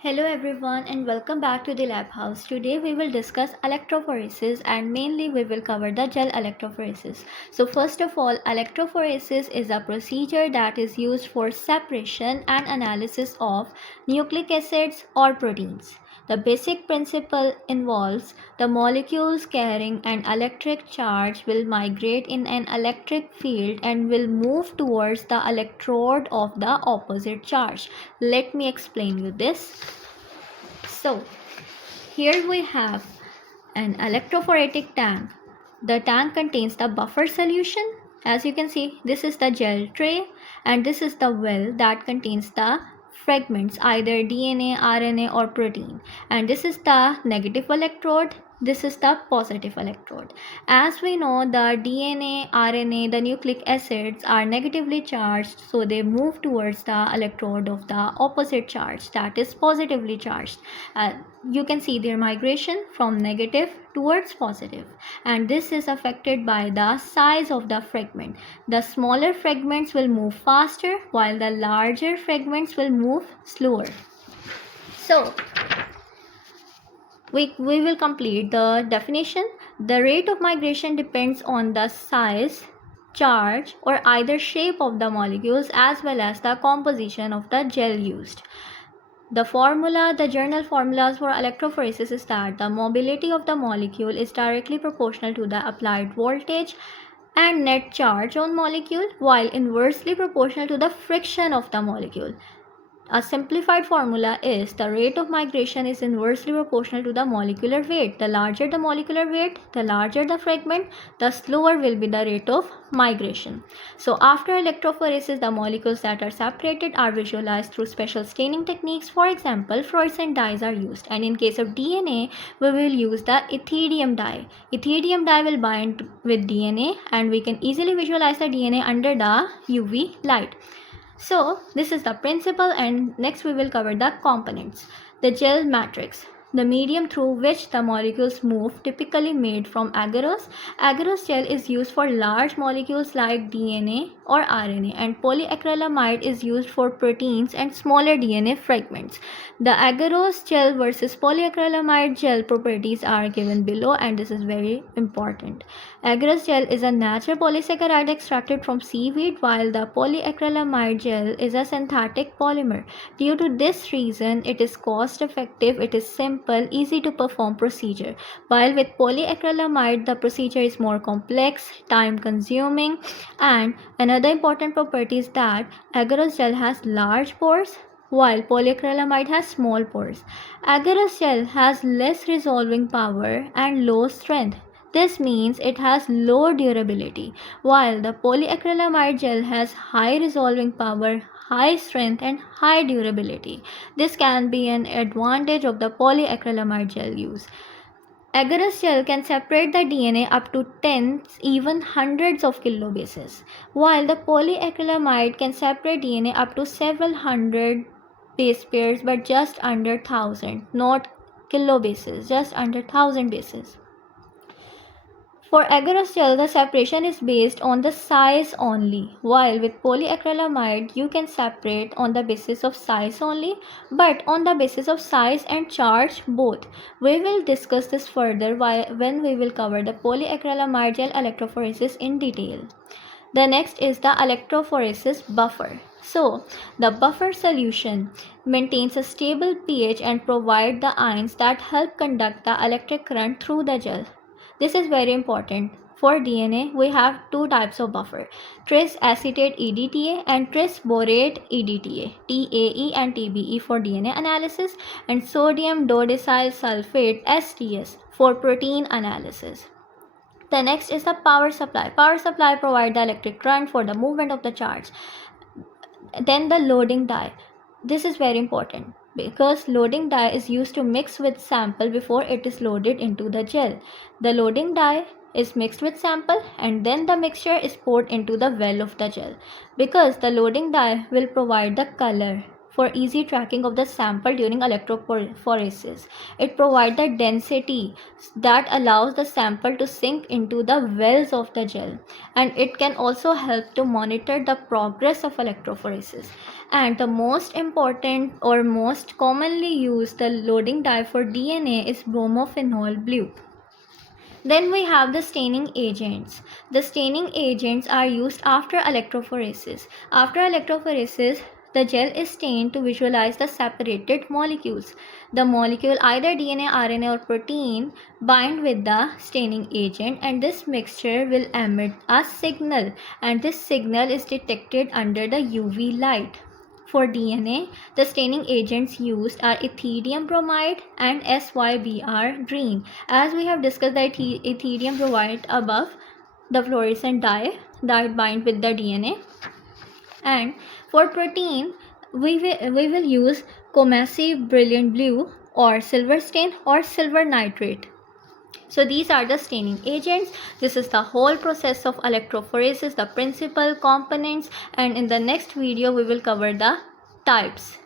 Hello everyone and welcome back to the lab house. Today we will discuss electrophoresis and mainly we will cover the gel electrophoresis. So first of all, electrophoresis is a procedure that is used for separation and analysis of nucleic acids or proteins. The basic principle involves the molecules carrying an electric charge will migrate in an electric field and will move towards the electrode of the opposite charge. Let me explain you this. So, here we have an electrophoretic tank. The tank contains the buffer solution. As you can see, this is the gel tray and this is the well that contains the fragments, either DNA, RNA or protein. And this is the negative electrode. This is the positive electrode. As we know, the DNA, RNA, the nucleic acids are negatively charged, so they move towards the electrode of the opposite charge, that is positively charged. You can see their migration from negative towards positive, and this is affected by the size of the fragment. The smaller fragments will move faster while the larger fragments will move slower. So we will complete the definition. The rate of migration depends on the size, charge or either shape of the molecules as well as the composition of the gel used. The journal formulas for electrophoresis is that the mobility of the molecule is directly proportional to the applied voltage and net charge on molecule, while inversely proportional to the friction of the molecule. A simplified formula is the rate of migration is inversely proportional to the molecular weight. The larger the molecular weight, the larger the fragment, the slower will be the rate of migration. So after electrophoresis, the molecules that are separated are visualized through special staining techniques. For example, fluorescent dyes are used, and in case of DNA, we will use the ethidium dye. Ethidium dye will bind with DNA and we can easily visualize the DNA under the UV light. So this is the principle, and next we will cover the components. The gel matrix, the medium through which the molecules move, typically made from agarose. Agarose gel is used for large molecules like DNA or RNA, and polyacrylamide is used for proteins and smaller DNA fragments. The agarose gel versus polyacrylamide gel properties are given below, and this is very important. Agarose gel is a natural polysaccharide extracted from seaweed, while the polyacrylamide gel is a synthetic polymer. Due to this reason, it is cost effective, it is simple, easy to perform procedure. While with polyacrylamide, the procedure is more complex, time consuming, and another important property is that agarose gel has large pores while polyacrylamide has small pores. Agarose gel has less resolving power and low strength. This means it has low durability, while the polyacrylamide gel has high resolving power, high strength and high durability. This can be an advantage of the polyacrylamide gel use. Agarose gel can separate the DNA up to tens, even hundreds of kilobases, while the polyacrylamide can separate DNA up to several hundred base pairs but just under 1000, not kilobases, just under 1000 bases. For agarose gel, the separation is based on the size only, while with polyacrylamide, you can separate on the basis of size only, but on the basis of size and charge both. We will discuss this further when we will cover the polyacrylamide gel electrophoresis in detail. The next is the electrophoresis buffer. So, the buffer solution maintains a stable pH and provides the ions that help conduct the electric current through the gel. This is very important. For DNA, we have two types of buffer, tris acetate EDTA and tris borate EDTA, TAE and TBE for DNA analysis, and sodium dodecyl sulfate STS for protein analysis. The next is the power supply. Power supply provides the electric current for the movement of the charge. Then the loading die. This is very important because loading die is used to mix with sample before it is loaded into the gel. The loading die is mixed with sample and then the mixture is poured into the well of the gel, because the loading die will provide the color for easy tracking of the sample during electrophoresis. It provides the density that allows the sample to sink into the wells of the gel, and it can also help to monitor the progress of electrophoresis. And the most important or most commonly used the loading dye for DNA is bromophenol blue. Then we have the staining agents. The staining agents are used after electrophoresis. After electrophoresis, the gel is stained to visualize the separated molecules. The molecule, either DNA, RNA or protein, bind with the staining agent, and this mixture will emit a signal, and this signal is detected under the UV light. For DNA, the staining agents used are ethidium bromide and SYBR green. As we have discussed the ethidium bromide above, the fluorescent dye that bind with the DNA. And for protein, we will use Comasi brilliant blue or silver stain or silver nitrate. So these are the staining agents. This is the whole process of electrophoresis, the principal components, and in the next video we will cover the types.